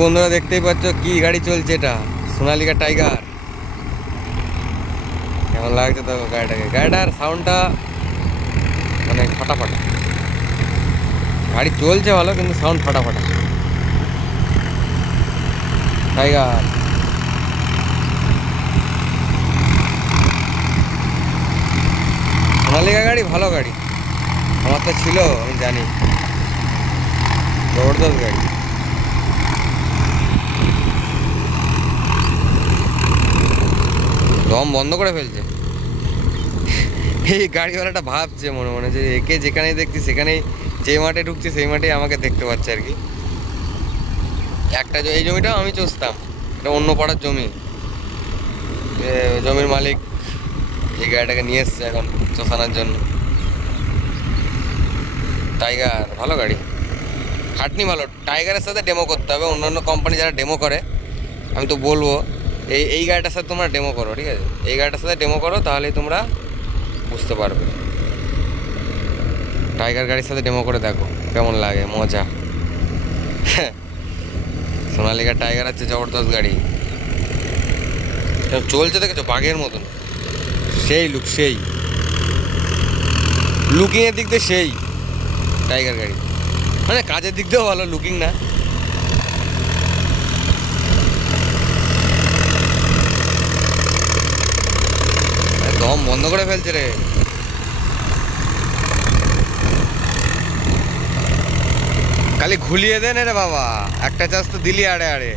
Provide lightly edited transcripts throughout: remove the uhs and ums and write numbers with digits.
বন্ধুরা দেখতেই পাচ্ছ কি গাড়ি চলছে, এটা সোনালিকা টাইগার। কেমন লাগছে তো গাড়িটার সাউন্ডটা মানে ফাটাফাটা। গাড়ি চলছে ভালো কিন্তু সাউন্ড ফাটাফাটা। টাইগার সোনালিকা গাড়ি ভালো গাড়ি, আমার তো ছিল, আমি জানি, জবরদস্ত গাড়ি। দম বন্ধ করে ফেলছে এই গাড়িওয়ালাটা, ভাবছে মনে মনে যে একে যেখানেই দেখছি সেখানেই, যে মাঠে ঢুকছে সেই মাঠেই আমাকে দেখতে পাচ্ছে আর কি। একটা এই জমিটাও আমি চষতাম, এটা অন্য পাড়ার জমি। জমির মালিক এই গাড়িটাকে নিয়ে এসছে এখন চষানোর জন্য। টাইগার ভালো গাড়ি, খাটনি ভালো। টাইগারের সাথে ডেমো করতে হবে, অন্যান্য কোম্পানি যারা ডেমো করে আমি তো বলবো এই গাড়িটার সাথে তোমরা ডেমো করো, ঠিক আছে? এই গাড়িটার সাথে ডেমো করো, তাহলেই তোমরা বুঝতে পারবে। টাইগার গাড়ির সাথে ডেমো করে দেখো কেমন লাগে, মজা। সোনালিকা টাইগার আছে, জবরদস্ত গাড়ি। চলছে দেখেছো বাঘের মতন, সেই লুক, সেই লুকিংয়ের দিক দিয়ে সেই টাইগার গাড়ি, মানে কাজের দিক দিয়েও ভালো, লুকিং না। দম বন্ধ করে ফেলছে রে। খালি ঘুলিয়ে দে না রে বাবা, একটা চাষ তো দিলি আড়ে আড়ে,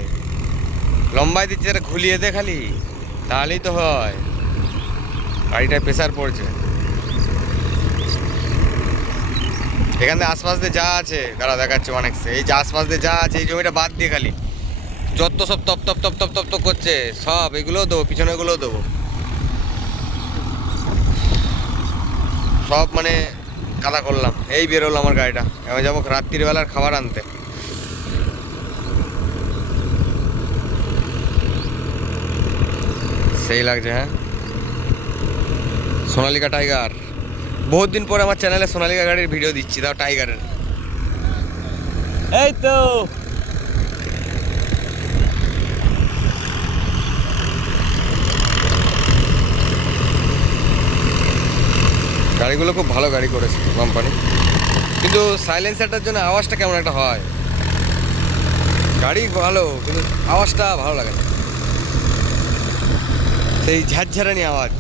লম্বায় দিচ্ছে রে, ঘুলিয়ে দে খালি, তাহলেই তো হয়। গাড়িটায় প্রেসার পড়ছে। এখান থেকে আশপাশ দিয়ে যা আছে দাঁড়া দেখাচ্ছে অনেক, এই যে আশপাশ দিয়ে যা আছে এই জমিটা বাদ দিয়ে খালি যত সব তপ তপ তপ তপ তপ তপ করছে, সব এগুলোও দেবো, পিছনেগুলোও দেবো, সব মানে কাদা করলাম। এই বেরোলো আমার গাড়িটা, এবার যাবো রাত্রিবেলার খাবার আনতে। সেই লাগছে। হ্যাঁ, সোনালিকা টাইগার, বহুত দিন পরে আমার চ্যানেলে সোনালিকা গাড়ির ভিডিও দিচ্ছি, তাও টাইগারের। এই তো গাড়িগুলো খুব ভালো গাড়ি করেছে কোম্পানি, কিন্তু সাইলেন্সারটার জন্য আওয়াজটা কেমন একটা হয়। গাড়ি ভালো কিন্তু আওয়াজটা ভালো লাগে না, সেই ঝাঁঝারানি আওয়াজ।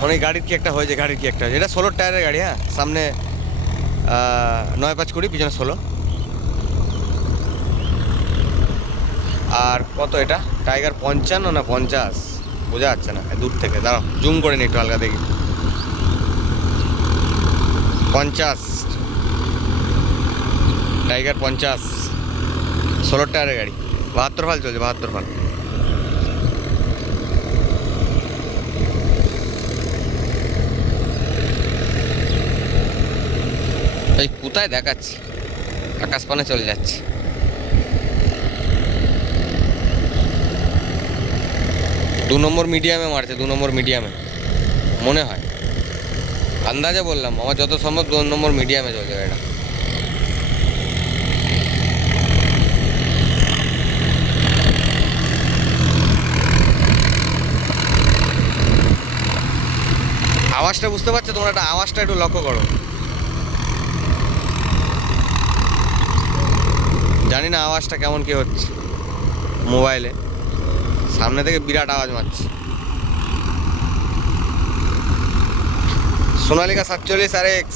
মানে গাড়ির কি একটা হয়েছে, গাড়ির কি একটা হয়েছে। এটা 16 টায়ারের গাড়ি, হ্যাঁ, সামনে 9/5 পিছনে 16। আর কত এটা, টাইগার 55 না 50, বোঝা যাচ্ছে না দূর থেকে, দাঁড়াও জুম করে নি একটু হালকা দেখি। 50 টাইগার, 50, 16 টায়ারের গাড়ি, 72 ফাল চলছে, 72 ফাল। এই কোথায় দেখাচ্ছি, আকাশপানে চলে যাচ্ছে। দু নম্বর মিডিয়ামে মারছে, 2 নম্বর মিডিয়ামে মনে হয়, আন্দাজে বললাম, আমার যত সম্ভব 2 নম্বর মিডিয়ামে চলছে গাড়িটা। আওয়াজটা বুঝতে পারছো তোমরা? একটা আওয়াজটা একটু লক্ষ্য করো। জানি না আওয়াজটা কেমন কি হচ্ছে মোবাইলে, সামনে থেকে বিরাট আওয়াজ মারছে। সোনালিকা 47 RX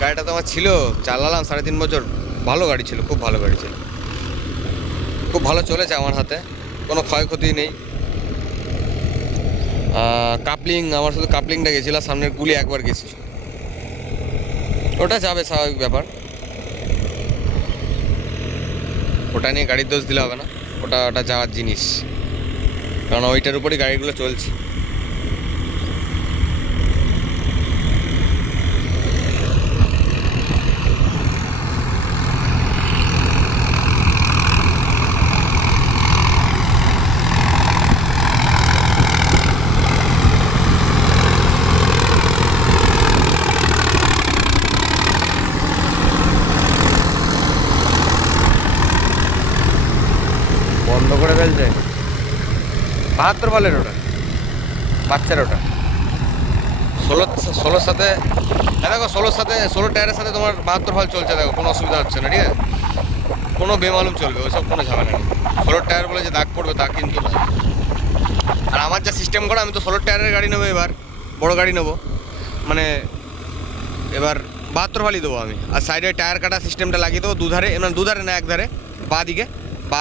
গাড়িটা তো আমার ছিল, চালালাম 3.5 বছর, ভালো গাড়ি ছিল, খুব ভালো গাড়ি ছিল, খুব ভালো চলেছে আমার হাতে, কোনো ক্ষয়ক্ষতি নেই। কাপলিং, আমার শুধু কাপলিংটা গেছিল, সামনের গুলি একবার গেছিল, ওটা যাবে, স্বাভাবিক ব্যাপার, ওটা নিয়ে গাড়ির দোষ দিলে হবে না, ওটা ওটা যাওয়ার জিনিস, কারণ ওইটার উপরই গাড়িগুলো চলছে। বন্ধ করে ফেলছে। 72 বলের ওটা, বাচ্চার ওটা। 16 সাথে দেখো, 16 টায়ারের সাথে তোমার 72 ভাল চলছে, দেখো কোনো অসুবিধা হচ্ছে না, ঠিক আছে, কোনো বেমালুম চলবে, ওইসব কোনো ঝামেলা নেই। 16 টায়ার বলে যে দাগ পড়বে তা কিন্তু নয়। আর আমার যা সিস্টেম করা, আমি তো 16 টায়ারের গাড়ি নেবো, এবার বড় গাড়ি নেবো, মানে এবার 72 ভালই দেবো আমি। আর সাইডে টায়ার কাটা সিস্টেমটা লাগিয়ে দেবো দুধারে, মানে দুধারে না একধারে, বাঁ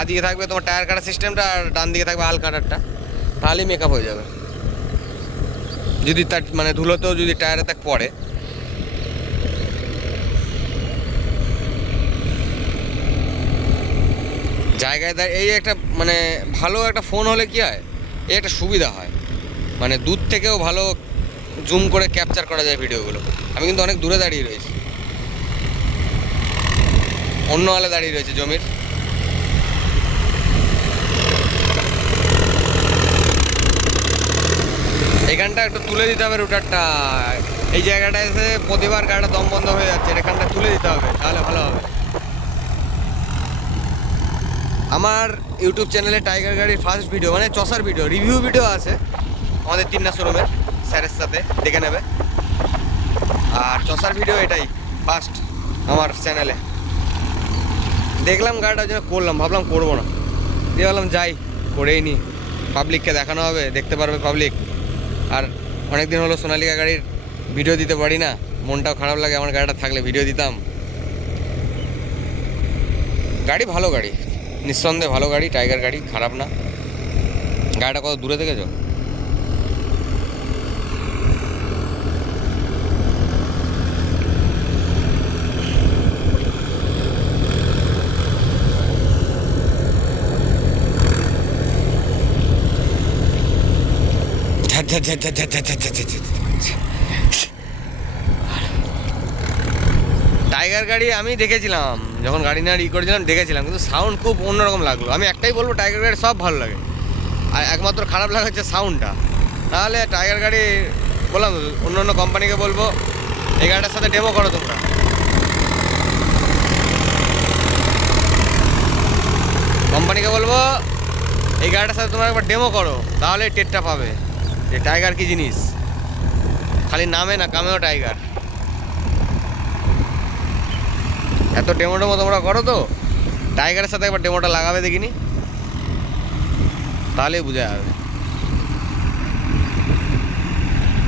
দিকে থাকবে তোমার টায়ার কাটা সিস্টেমটা, আর ডান দিকে থাকবে আল কাটারটা, তাহলেই মেকআপ হয়ে যাবে। যদি তার মানে ধুলোতেও যদি টায়ারে তাক পড়ে। জায়গায় এই একটা মানে ভালো একটা ফোন হলে কি হয়, এই একটা সুবিধা হয়, মানে দূর থেকেও ভালো জুম করে ক্যাপচার করা যায় ভিডিওগুলো। আমি কিন্তু অনেক দূরে দাঁড়িয়ে রয়েছি, অন্য আলে দাঁড়িয়ে রয়েছে জমির। এখানটা একটু তুলে দিতে হবে রুটারটা, এই জায়গাটা এসে প্রতিবার গাড়িটা দম বন্ধ হয়ে যাচ্ছে, এখানটা তুলে দিতে হবে, তাহলে ভালো হবে। আমার ইউটিউব চ্যানেলে টাইগার গাড়ির ফার্স্ট ভিডিও, মানে চসার ভিডিও, রিভিউ ভিডিও আছে আমাদের তিন্না শোরুমের স্যারের সাথে, দেখে নেবে। আর চসার ভিডিও এটাই ফার্স্ট আমার চ্যানেলে। দেখলাম গাড়িটার জন্য করলাম, ভাবলাম করবো না, দিয়ে ভাবলাম যাই করেই নি, পাবলিককে দেখানো হবে, দেখতে পারবে পাবলিক। আর অনেক দিন হলো সোনালিকা গাড়ির ভিডিও দিতে পারি না, মনটাও খারাপ লাগে, আমার গাড়িটা থাকলে ভিডিও দিতাম। গাড়ি ভালো গাড়ি, নিঃসন্দেহে ভালো গাড়ি, টাইগার গাড়ি খারাপ না। গাড়িটা কত দূরে দেখেছো? টাইগার গাড়ি আমি দেখেছিলাম, যখন গাড়ি না করেছিলাম দেখেছিলাম, কিন্তু সাউন্ড খুব অন্যরকম লাগলো। আমি একটাই বলবো, টাইগার গাড়ি সব ভালো লাগে, আর একমাত্র খারাপ লাগা হচ্ছে সাউন্ডটা। তাহলে টাইগার গাড়ি বললাম, অন্য অন্য কোম্পানিকে বলবো এই গাড়িটার সাথে ডেমো করো তোমরা। কোম্পানিকে বলবো এই গাড়িটার সাথে তোমরা একবার ডেমো করো, তাহলে টেরটা পাবে যে টাইগার কি জিনিস। খালি নামে না, কামেও টাইগার। এত ডেমো তোমরা করো তো, টাইগারের সাথে একবার ডেমোটা লাগাবে দেখিনি, তাহলেই বোঝা যাবে,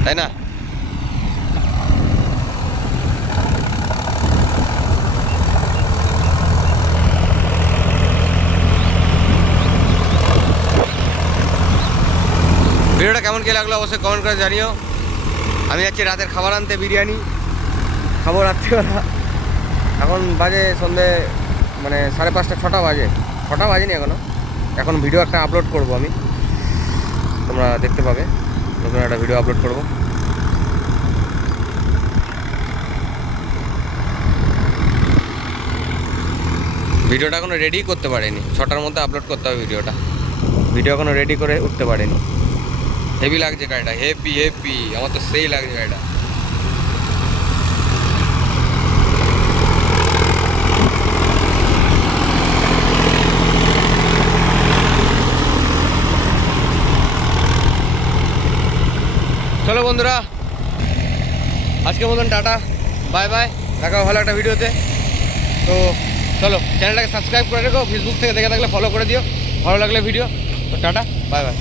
তাই না? ভিডিওটা কেমন কী লাগলো অবশ্যই কমেন্ট করে জানিও। আমি যাচ্ছি রাতের খাবার আনতে, বিরিয়ানি খাবো রাত্রিবেলা। এখন বাজে সন্ধে মানে 5:30 6টা বাজে, 6টা বাজেনি এখনও। এখন ভিডিও একটা আপলোড করব আমি, তোমরা দেখতে পাবে, নতুন একটা ভিডিও আপলোড করব। ভিডিওটা এখনও রেডি করতে পারিনি, 6টার মধ্যে আপলোড করতে হবে ভিডিওটা। ভিডিও এখনও রেডি করে উঠতে পারিনি। হেভি লাগছে গাড়িটা, হেভি হেভি, আমার তো সেই লাগছে গাড়িটা। চলো বন্ধুরা, আজকের মতন টাটা, বাই বাই, দেখা ভালো একটা ভিডিওতে। তো চলো, চ্যানেলটাকে সাবস্ক্রাইব করে রেখো, ফেসবুক থেকে দেখে থাকলে ফলো করে দিও, ভালো লাগলে ভিডিও। তো টাটা, বাই বাই।